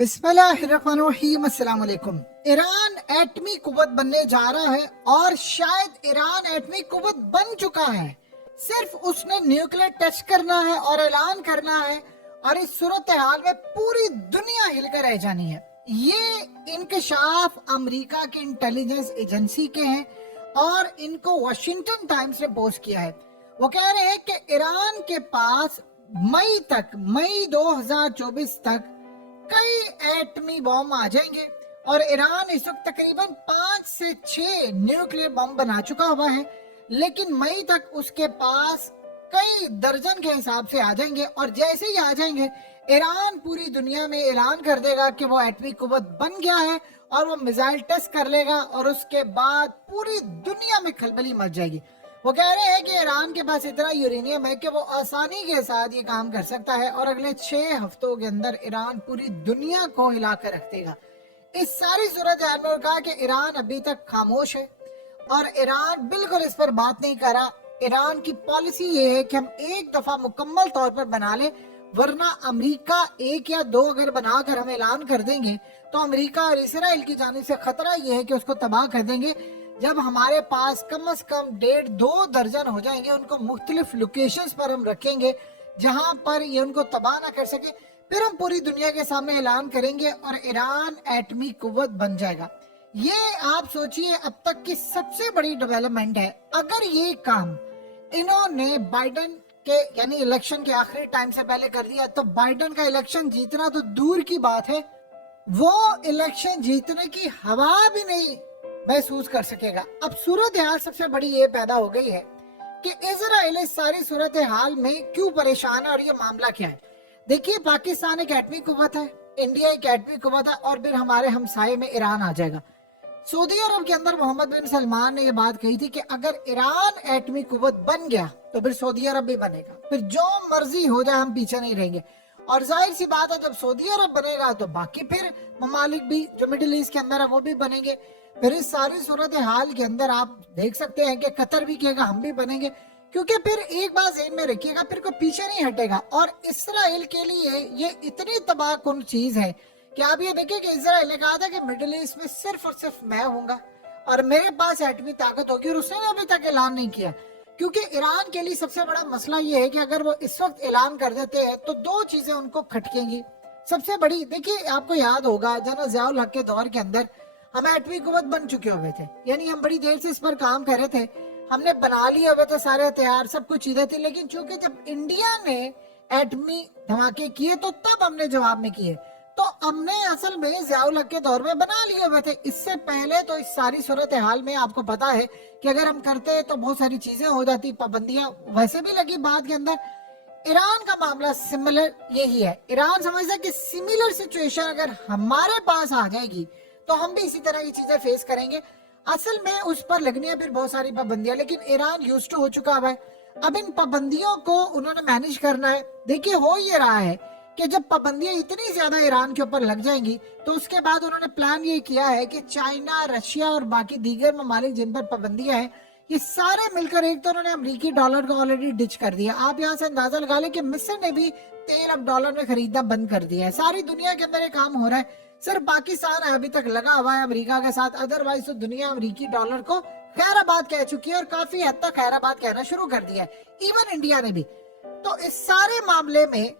बिस्मिल्लाहिर्रहमानिर्रहीम, अस्सलाम वालेकुम। ईरान एटमी कुव्वत बनने जा रहा है और शायद ईरान एटमी कुव्वत बन चुका है। सिर्फ उसने न्यूक्लियर टेस्ट करना है और ऐलान करना है और इस सूरत हाल में पूरी दुनिया हिलकर रह जानी है। ये इंकशाफ अमेरिका की इंटेलिजेंस एजेंसी के हैं और इनको वाशिंगटन टाइम्स ने पोस्ट किया है। वो कह रहे हैं कि ईरान के पास मई 2024 तक कई एटमी बॉम्ब आ जाएंगे और ईरान इस वक्त तकरीबन 5 से 6 न्यूक्लियर बॉम्ब बना चुका हुआ है, लेकिन मई तक उसके पास कई दर्जन के हिसाब से आ जाएंगे। और जैसे ही आ जाएंगे ईरान पूरी दुनिया में ऐलान कर देगा कि वो एटमी कुव्वत बन गया है और वो मिसाइल टेस्ट कर लेगा और उसके बाद पूरी दुनिया में खलबली मच जाएगी। वो कह रहे हैं कि ईरान के पास इतना यूरेनियम है कि वो आसानी के साथ ये काम कर सकता है और अगले 6 हफ्तों के अंदर ईरान पूरी दुनिया को हिला कर रख देगा। इस सारी सूरत हाल में कहा कि ईरान अभी तक खामोश है और ईरान बिल्कुल इस पर बात नहीं कर रहा। ईरान की पॉलिसी ये है कि हम एक दफा मुकम्मल तौर पर बना ले, वरना अमेरिका 1 या 2 अगर बनाकर हम ऐलान कर देंगे तो अमेरिका और इसराइल की जानिब से खतरा ये है कि उसको तबाह कर देंगे। जब हमारे पास कम से कम 1.5-2 दर्जन हो जाएंगे, उनको मुख्तलिफ लोकेशंस पर हम रखेंगे जहां पर ये उनको तबाह ना कर सके, फिर हम पूरी दुनिया के सामने ऐलान करेंगे और ईरान एटमी कुव्वत बन जाएगा। ये आप सोचिए अब तक की सबसे बड़ी डेवलपमेंट है। अगर ये काम इन्होंने बाइडन के यानी इलेक्शन के आखिरी टाइम से पहले कर दिया तो बाइडन का इलेक्शन जीतना तो दूर की बात है, वो इलेक्शन जीतने की हवा भी नहीं महसूस कर सकेगा। अब सूरत हाल सबसे बड़ी ये पैदा हो गई है कि इजराइल इस सारी सूरत हाल में क्यों परेशान है और ये मामला क्या है। देखिए, पाकिस्तान एक एटमी कुव्वत है, इंडिया एक एटमी कुव्वत है और फिर हमारे हमसाये में ईरान आ जाएगा। सऊदी अरब के अंदर मोहम्मद बिन सलमान ने ये बात कही थी कि अगर ईरान एटमी कुव्वत बन गया तो फिर सऊदी अरब भी बनेगा, फिर जो मर्जी हो जाए हम पीछे नहीं रहेंगे। और जाहिर सी बात है, जब सऊदी अरब बनेगा तो बाकी फिर ममालिक भी जो मिडिल ईस्ट के अंदर है वो भी बनेंगे। फिर इस सारी सूरत हाल के अंदर आप देख सकते हैं कि कतर भी कहेगा हम भी बनेंगे, क्योंकि फिर एक बात ज़हन में रखिएगा, फिर कोई पीछे नहीं हटेगा। और इसराइल के लिए ये इतनी तबाहकुन चीज है कि आप ये देखिए कि इसराइल ने कहा था कि मिडिल ईस्ट में सिर्फ और सिर्फ मैं हूंगा और मेरे पास एटमी ताकत होगी, और उसने अभी तक ऐलान नहीं किया। क्योंकि ईरान के लिए सबसे बड़ा मसला ये है कि अगर वो इस वक्त ऐलान कर देते हैं तो 2 चीजें उनको खटकेंगी। सबसे बड़ी, देखिए आपको याद होगा जनरल ज़ियाउल हक के दौर के अंदर हम एटमी कुव्वत बन चुके हुए थे, यानी हम बड़ी देर से इस पर काम कर रहे थे, हमने बना लिए हुए थे सारे हथियार, सब कुछ चीजें थी। लेकिन चूंकि जब इंडिया ने एटमी धमाके किए तो तब हमने जवाब में किए, तो हमने असल में ज़ियाउल हक के दौर में बना लिए हुए थे। इससे पहले तो इस सारी सूरत हाल में आपको पता है कि अगर हम करते तो बहुत सारी चीजें हो जाती, पाबंदियां वैसे भी लगी बाद के अंदर। ईरान का मामला सिमिलर यही है। ईरान समझता है कि सिमिलर सिचुएशन अगर हमारे पास आ जाएगी तो हम भी इसी तरह की चीजें फेस करेंगे। असल में उस पर लगनी है फिर बहुत सारी पाबंदियां, लेकिन ईरान यूज्ड टू हो चुका हुआ है। अब इन पाबंदियों को उन्होंने मैनेज करना है। देखिए, हो ये रहा है कि जब पाबंदियां इतनी ज्यादा ईरान के ऊपर लग जाएंगी तो उसके बाद उन्होंने प्लान ये किया है कि चाइना, रशिया और बाकी दीगर ममालिक जिन पर पाबंदियां हैं, ये सारे मिलकर, एक तो उन्होंने अमेरिकी डॉलर को ऑलरेडी डिच कर दिया। आप यहाँ से अंदाजा लगा लें कि मिस्र ने भी तेल अब डॉलर में खरीदना बंद कर दिया है। सारी दुनिया के अंदर ये काम हो रहा है, सिर्फ पाकिस्तान अभी तक लगा हुआ है अमेरिका के साथ, अदरवाइज तो दुनिया अमेरिकी डॉलर को खैराबाद कह चुकी है और काफी हद तक खैराबाद कहना शुरू कर दिया है, इवन इंडिया ने भी। तो इस सारे मामले में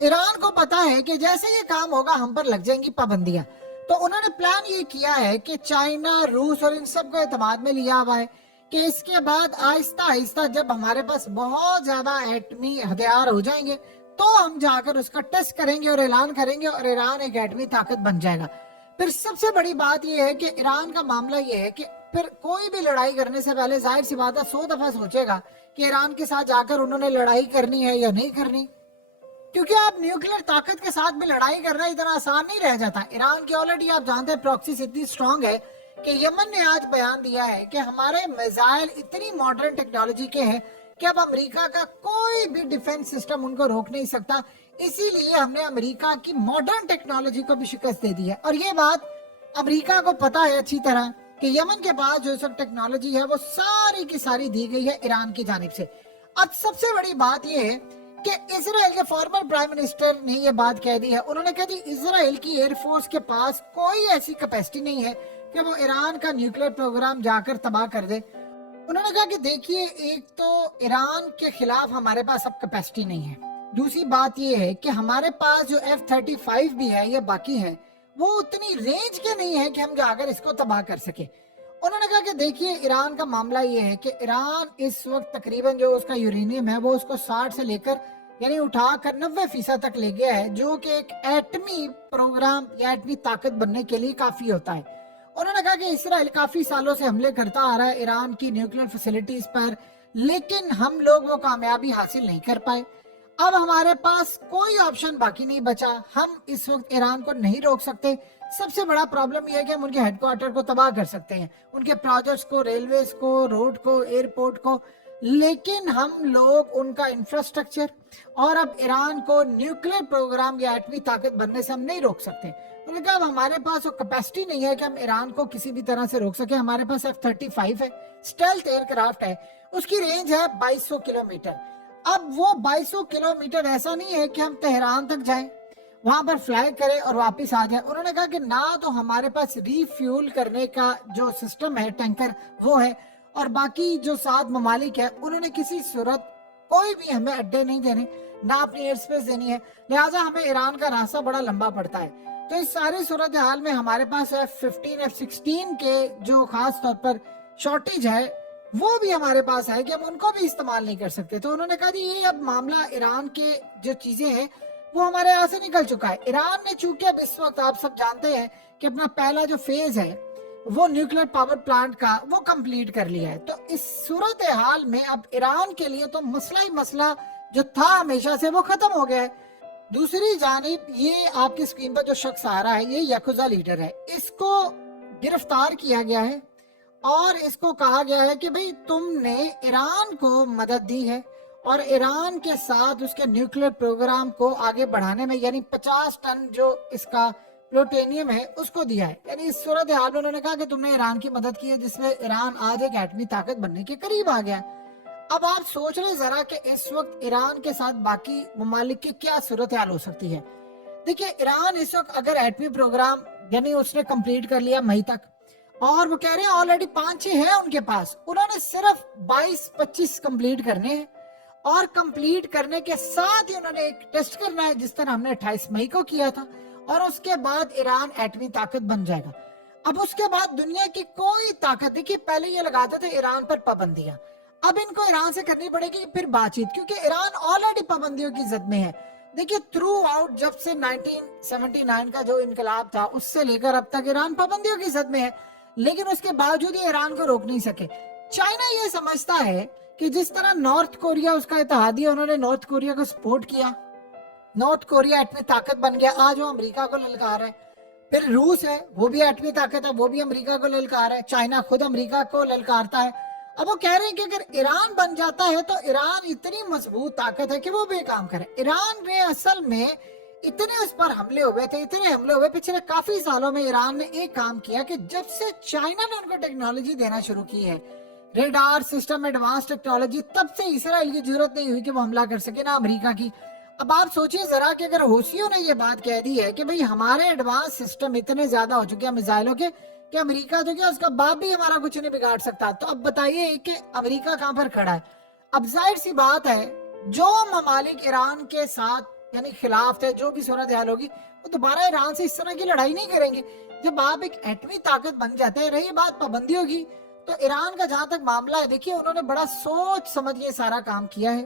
ईरान को पता है कि जैसे ये काम होगा हम पर लग जाएंगी पाबंदियां। तो उन्होंने प्लान ये किया है कि चाइना, रूस और इन सबको एतमाद में लिया हुआ है कि इसके बाद आहिस्ता आहिस्ता जब हमारे पास बहुत ज्यादा एटमी हथियार हो जाएंगे तो हम जाकर उसका टेस्ट करेंगे और ऐलान करेंगे और ईरान एक एटमी ताकत बन जाएगा। फिर सबसे बड़ी बात यह है कि ईरान का मामला यह है कि फिर कोई भी लड़ाई करने से पहले जाहिर सी बात है 100 दफा सोचेगा कि ईरान के साथ जाकर उन्होंने लड़ाई करनी है या नहीं करनी, क्योंकि आप न्यूक्लियर ताकत के साथ भी लड़ाई करना इतना आसान नहीं रह जाता। ईरान की ऑलरेडी आप जानते हैं प्रॉक्सीज इतनी स्ट्रांग है कि यमन ने आज बयान दिया है कि हमारे मिसाइल इतनी मॉडर्न टेक्नोलॉजी के हैं कि अब अमेरिका का कोई भी डिफेंस सिस्टम उनको रोक नहीं सकता। इसीलिए हमने अमेरिका की मॉडर्न टेक्नोलॉजी को भी शिकस्त दे दी है। और ये बात अमेरिका को पता है अच्छी तरह कि यमन के पास जो सब टेक्नोलॉजी है वो सारी की सारी दी गई है ईरान की जानिब से। अब सबसे बड़ी बात यह है कि इजराइल के फॉर्मर प्राइम मिनिस्टर ने ये बात कह दी है। उन्होंने कहा कि इजराइल की एयरफोर्स के पास कोई ऐसी कैपेसिटी नहीं है कि वो ईरान का न्यूक्लियर प्रोग्राम जाकर तबाह कर दे। उन्होंने कहा कि देखिए, एक तो ईरान के खिलाफ हमारे पास अब कैपेसिटी नहीं है, दूसरी बात ये है कि हमारे पास जो F-35 भी है या बाकी है वो उतनी रेंज के नहीं है कि हम जाकर इसको तबाह कर सके। उन्होंने कहा कि देखिए, ईरान का मामला ये है कि ईरान इस वक्त तकरीबन जो उसका यूरेनियम है वो उसको 60 से लेकर यानी उठाकर 90% तक ले गया है, जो कि एक एटमी प्रोग्राम या एटमी ताकत बनने के लिए काफी होता है। उन्होंने कहा कि इसराइल काफी सालों से हमले करता आ रहा है ईरान की न्यूक्लियर फैसिलिटीज पर, लेकिन हम लोग वो कामयाबी हासिल नहीं कर पाए। अब हमारे पास कोई ऑप्शन बाकी नहीं बचा, हम इस वक्त ईरान को नहीं रोक सकते। सबसे बड़ा प्रॉब्लम यह है कि हम उनके हेडक्वार्टर को तबाह कर सकते हैं, उनके प्रोजेक्ट्स को, रेलवेज को, रोड को, एयरपोर्ट को, लेकिन हम लोग उनका इंफ्रास्ट्रक्चर और अब ईरान को न्यूक्लियर प्रोग्राम या एटमी ताकत बनने से हम नहीं रोक सकते। उन्होंने कहा हमारे पास वो कैपेसिटी नहीं है कि हम ईरान को किसी भी तरह से रोक सके। हमारे पास F-35 है, स्टेल्थ एयरक्राफ्ट है, उसकी रेंज है 2200 किलोमीटर। अब वो 2200 किलोमीटर ऐसा नहीं है कि हम तेहरान तक जाएं, वहां पर फ्लाई करें और वापस आ जाएं। उन्होंने कहा कि ना तो हमारे पास रिफ्यूल करने का जो सिस्टम है, टैंकर, वो है, और बाकी जो 7 ममालिक है उन्होंने किसी सूरत कोई भी हमें अड्डे नहीं देने, ना अपनी एयर स्पेस देनी है, लिहाजा हमें ईरान का रास्ता बड़ा लंबा पड़ता है। तो इस सारी सूरत हाल में हमारे पास F-15, F-16 के जो खास तौर पर शॉर्टेज है वो भी हमारे पास है कि हम उनको भी इस्तेमाल नहीं कर सकते। तो उन्होंने कहा ये अब मामला ईरान के जो चीजें हैं वो हमारे यहाँ से निकल चुका है। ईरान ने चूंकि अब इस वक्त आप सब जानते हैं कि अपना पहला जो फेज है वो न्यूक्लियर पावर प्लांट का वो कंप्लीट कर लिया है, तो इस सूरत हाल में अब ईरान के लिए तो मसला ही मसला जो था हमेशा से वो खत्म हो गया है। दूसरी जानिब ये आपकी स्क्रीन पर जो शख्स आ रहा है ये याकुजा लीडर है, इसको गिरफ्तार किया गया है और इसको कहा गया है कि भाई तुमने ईरान को मदद दी है और ईरान के साथ उसके न्यूक्लियर प्रोग्राम को आगे बढ़ाने में यानी 50 टन जो इसका प्लूटोनियम है उसको दिया है। यानी इस सूरत हाल में उन्होंने कहा कि तुमने ईरान की मदद की है जिसमें ईरान आज एक एटमी ताकत बनने के करीब आ गया। अब आप सोच रहे जरा कि इस वक्त ईरान के साथ बाकी ममालिक की क्या सूरत हाल हो सकती है। देखिए, ईरान इस वक्त अगर एटमी प्रोग्राम यानी उसने कंप्लीट कर लिया मई तक, और वो कह रहे हैं ऑलरेडी 5-6 है उनके पास, उन्होंने सिर्फ 22-25 कंप्लीट करने हैं और कंप्लीट करने के साथ ही उन्होंने एक टेस्ट करना है जिस तरह हमने 28 मई को किया था, और उसके बाद ईरान एटमी ताकत बन जाएगा। अब उसके बाद दुनिया की कोई ताकत, देखिए पहले ये लगाते थे ईरान पर पाबंदियां, अब इनको ईरान से करनी पड़ेगी फिर बातचीत, क्योंकि ईरान ऑलरेडी पाबंदियों की जद में है। देखिए, थ्रू आउट जब से 1979 का जो इनकलाब था उससे लेकर अब तक ईरान पाबंदियों की जद में है, लेकिन उसके बावजूद ये ईरान को रोक नहीं सके। चाइना ये समझता है कि जिस तरह नॉर्थ कोरिया उसका इत्तेहादी, उन्होंने नॉर्थ कोरिया को सपोर्ट किया, नॉर्थ कोरिया एटमी ताकत बन गया, आज वो अमेरिका को ललकार रहा है। फिर रूस है, वो भी एटमी ताकत है, वो भी अमेरिका को ललकार रहा है। चाइना खुद अमेरिका को ललकारता है। अब वो कह रहे हैं कि अगर ईरान बन जाता है तो ईरान इतनी मजबूत ताकत है कि वो बेकाम करे। ईरान ने असल में इतने उस पर हमले हुए थे, इतने हमले हुए पिछले काफी सालों में, ईरान ने एक काम किया कि जब से चाइना ने उनको टेक्नोलॉजी देना शुरू की है, रेडार सिस्टम, एडवांस टेक्नोलॉजी, तब से इसराइल की जरूरत नहीं हुई कि वो हमला कर सके, ना अमेरिका की। अब आप सोचिए जरा कि अगर हौसियों ने ये बात कह दी है कि भाई हमारे एडवांस सिस्टम इतने ज्यादा हो चुके हैं मिसाइलों के कि अमेरिका तो क्या उसका बाप भी हमारा कुछ नहीं बिगाड़ सकता, तो अब बताइए कि अमेरिका कहां पर खड़ा है। अब जाहिर सी बात है जो ममालिक ईरान के साथ यानी खिलाफ थे, जो भी सूरत हाल होगी, वो दोबारा ईरान से इस तरह की लड़ाई नहीं करेंगे। जब आप एक एटमी ताकत बन जाते हैं, रही बात पाबंदियों की, तो ईरान का जहां तक मामला है, देखिए उन्होंने बड़ा सोच समझ के सारा काम किया है।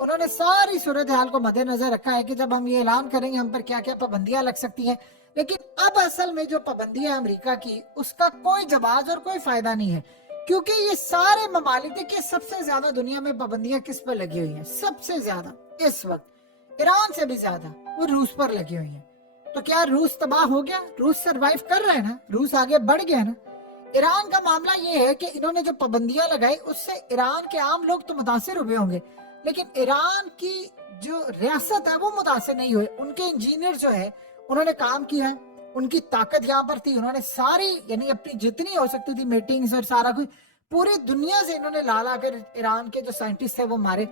उन्होंने सारी सूरत हाल को मद्देनजर रखा है कि जब हम ये ऐलान करेंगे हम पर क्या क्या पाबंदियां लग सकती हैं, लेकिन अब असल में जो पाबंदियां है अमेरिका की, उसका कोई जवाब और कोई फायदा नहीं है, क्योंकि ये सारे ममालिक, देखिए सबसे ज्यादा दुनिया में पाबंदियां किस पर लगी हुई हैं, सबसे ज्यादा इस वक्त ईरान से भी ज्यादा वो रूस पर लगी हुई है। तो क्या रूस तबाह हो गया? रूस सरवाइव कर रहा है ना, रूस आगे बढ़ गया ना। ईरान का मामला ये है कि इन्होंने जो पाबंदियां लगाई उससे ईरान के आम लोग तो मुतासिर हुए होंगे, लेकिन ईरान की जो रियासत है वो मुतासिर नहीं हुए। उनके इंजीनियर जो है उन्होंने काम किया है, उनकी ताकत यहाँ पर थी, उन्होंने सारी यानी अपनी जितनी हो सकती थी मीटिंग्स और सारा कुछ पूरी दुनिया से इन्होंने ला कर ईरान के जो साइंटिस्ट थे वो मारे।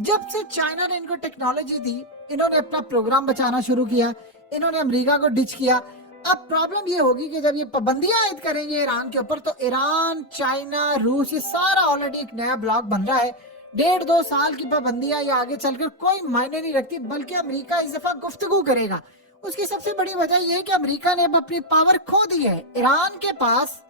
जब से चाइना ने इनको टेक्नोलॉजी दी, इन्होंने अपना प्रोग्राम बचाना शुरू किया, इन्होंने अमेरिका को डिच किया। अब प्रॉब्लम ये होगी कि जब ये पाबंदियां आयद करेंगे ईरान के ऊपर, तो ईरान, चाइना, रूस, ये सारा ऑलरेडी एक नया ब्लॉक बन रहा है। 1.5-2 साल की पाबंदियां ये आगे चलकर कोई मायने नहीं रखती, बल्कि अमेरिका इस दफा गुफ्तगू करेगा। उसकी सबसे बड़ी वजह यह है कि अमेरिका ने अब अपनी पावर खो दी है। ईरान के पास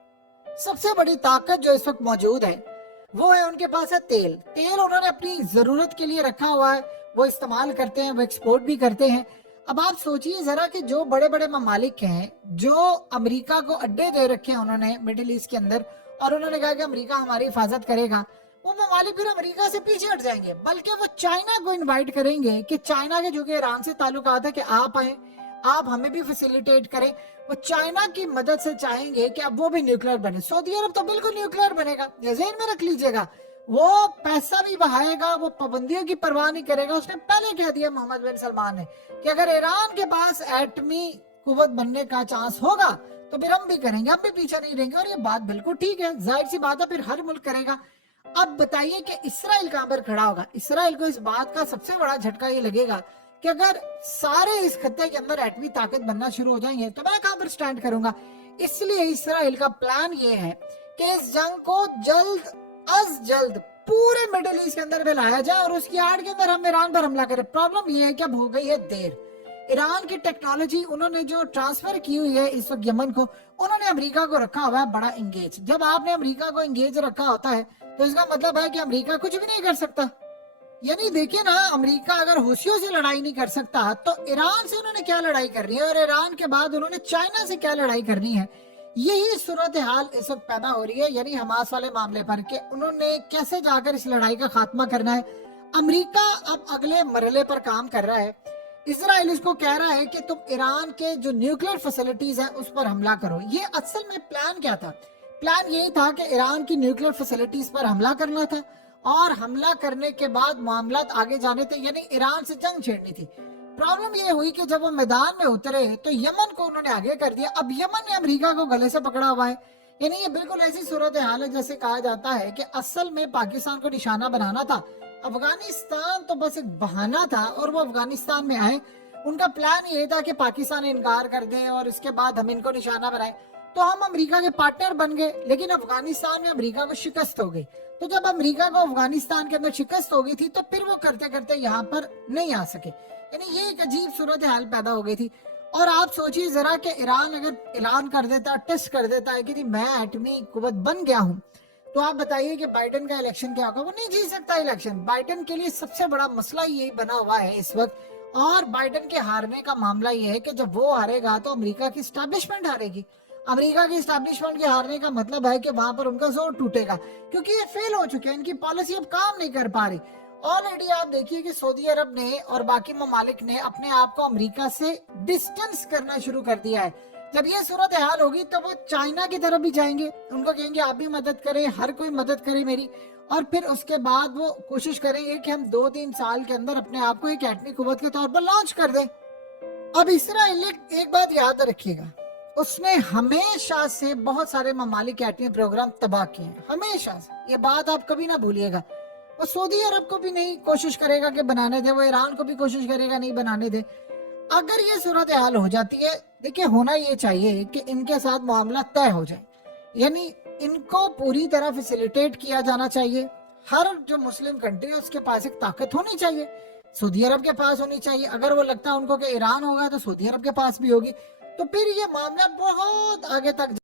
सबसे बड़ी ताकत जो इस वक्त मौजूद है वो है, उनके पास है तेल। तेल उन्होंने अपनी जरूरत के लिए रखा हुआ है, वो इस्तेमाल करते हैं, वो एक्सपोर्ट भी करते हैं। अब आप सोचिए जरा कि जो बड़े बड़े ममालिक हैं, जो अमेरिका को अड्डे दे रखे हैं उन्होंने मिडिल ईस्ट के अंदर, और उन्होंने कहा कि अमेरिका हमारी हिफाजत करेगा, वो ममालिक फिर अमेरिका से पीछे हट जाएंगे, बल्कि वो चाइना को इन्वाइट करेंगे कि चाइना के जो कि ईरान से ताल्लुकात है कि आप आए, आप हमें भी फैसिलिटेट करें। वो चाइना की मदद से चाहेंगे कि अब वो भी न्यूक्लियर बने। सऊदी अरब तो बिल्कुल न्यूक्लियर बनेगा, ये ज़हन में रख लीजिएगा। वो पैसा भी बहाएगा, वो पाबंदियों की परवाह नहीं करेगा। उसने पहले कह दिया मोहम्मद बिन सलमान ने कि अगर ईरान के पास एटमी कुव्वत बनने का चांस होगा तो फिर हम भी करेंगे, हम भी पीछे नहीं रहेंगे। और ये बात बिल्कुल ठीक है, जाहिर सी बात है, फिर हर मुल्क करेगा। अब बताइए कि इसराइल कहां पर खड़ा होगा। इसराइल को इस बात का सबसे बड़ा झटका ये लगेगा कि अगर सारे इस खत्ते के अंदर एटमी ताकत बनना शुरू हो जाएंगे तो मैं कहां पर स्टैंड करूंगा। इसलिए इसराइल का प्लान ये है कि इस जंग को जल्द अज जल्द पूरे मिडिल ईस्ट के अंदर फैलाया जाए और उसकी आड़ के अंदर हम ईरान पर हमला करें। प्रॉब्लम ये है कि अब हो गई है देर। ईरान की टेक्नोलॉजी उन्होंने जो ट्रांसफर की हुई है इस वक्त यमन को, उन्होंने अमेरिका को रखा हुआ है बड़ा इंगेज। जब आपने अमेरिका को इंगेज रखा होता है तो इसका मतलब है कि अमेरिका कुछ भी नहीं कर सकता। यानी देखिए ना, अमेरिका अगर हुसियों से लड़ाई नहीं कर सकता तो ईरान से उन्होंने क्या लड़ाई करनी है, और ईरान के बाद उन्होंने चाइना से क्या लड़ाई करनी है। यही सूरत हाल इस वक्त पैदा हो रही है, यानी हमास वाले मामले पर, कि उन्होंने कैसे जाकर इस लड़ाई का खात्मा करना है। अमेरिका अब अगले मरहले पर काम कर रहा है। इजराइल इसको कह रहा है कि तुम ईरान के जो न्यूक्लियर फैसिलिटीज है उस पर हमला करो। ये असल में प्लान क्या था? प्लान यही था कि ईरान की न्यूक्लियर फैसिलिटीज पर हमला करना था, और हमला करने के बाद मामला आगे जाने थे, यानी ईरान से जंग छेड़नी थी। प्रॉब्लम ये हुई कि जब वो मैदान में उतरे तो यमन को उन्होंने आगे कर दिया। अब यमन ने अमेरिका को गले से पकड़ा हुआ है। यानी ये बिल्कुल ऐसी सूरत हाल है जैसे कहा जाता है कि असल में पाकिस्तान को निशाना बनाना था, अफगानिस्तान तो बस एक बहाना था, और वो अफगानिस्तान में आए। उनका प्लान ये था कि पाकिस्तान इनकार कर दे और इसके बाद हम इनको निशाना बनाए तो हम अमेरिका के पार्टनर बन गए। लेकिन अफगानिस्तान में अमेरिका को शिकस्त हो गई। तो जब अमेरिका को अफगानिस्तान के अंदर शिकस्त हो गई थी तो फिर वो करते करते यहाँ पर नहीं आ सके। यानी ये एक अजीब सूरत हाल पैदा हो गई थी। और आप सोचिए जरा कि ईरान अगर ऐलान कर देता, टेस्ट कर देता है कि जी मैं एटमी कुव्वत बन गया हूँ, तो आप बताइए कि बाइडेन का इलेक्शन क्या होगा? वो नहीं जीत सकता इलेक्शन। बाइडेन के लिए सबसे बड़ा मसला यही बना हुआ है इस वक्त। और बाइडेन के हारने का मामला ये है कि जब वो हारेगा तो अमेरिका की स्टैब्लिशमेंट हारेगी। अमेरिका की स्टैब्लिशमेंट के हारने का मतलब है कि वहां पर उनका जोर टूटेगा, क्योंकि ये फेल हो चुके हैं, इनकी पॉलिसी अब काम नहीं कर पा रही। ऑलरेडी आप देखिए कि सऊदी अरब ने और बाकी ममालिक ने अपने आप को अमेरिका से डिस्टेंस करना शुरू कर दिया है। जब ये सूरत हाल होगी तो वो चाइना की तरफ भी जाएंगे, उनको कहेंगे आप भी मदद करें, हर कोई मदद करे मेरी। और फिर उसके बाद वो कोशिश करेंगे कि हम 2-3 साल के अंदर अपने आप को एक एटमी कुव्वत के तौर पर लॉन्च कर दें। अब इसराइल एक बात याद रखिएगा, उसने हमेशा से बहुत सारे ममालिक एटमी प्रोग्राम तबाह किए हैं, हमेशा से। ये बात आप कभी ना भूलिएगा। वो सऊदी अरब को भी नहीं कोशिश करेगा कि बनाने दे, वो ईरान को भी कोशिश करेगा नहीं बनाने दे। अगर ये सूरत हाल हो जाती है, देखिए होना ये चाहिए कि इनके साथ मामला तय हो जाए, यानी इनको पूरी तरह फैसिलिटेट किया जाना चाहिए। हर जो मुस्लिम कंट्री है उसके पास एक ताकत होनी चाहिए, सऊदी अरब के पास होनी चाहिए। अगर वो लगता है उनको कि ईरान होगा तो सऊदी अरब के पास भी होगी, तो फिर ये मामला बहुत आगे तक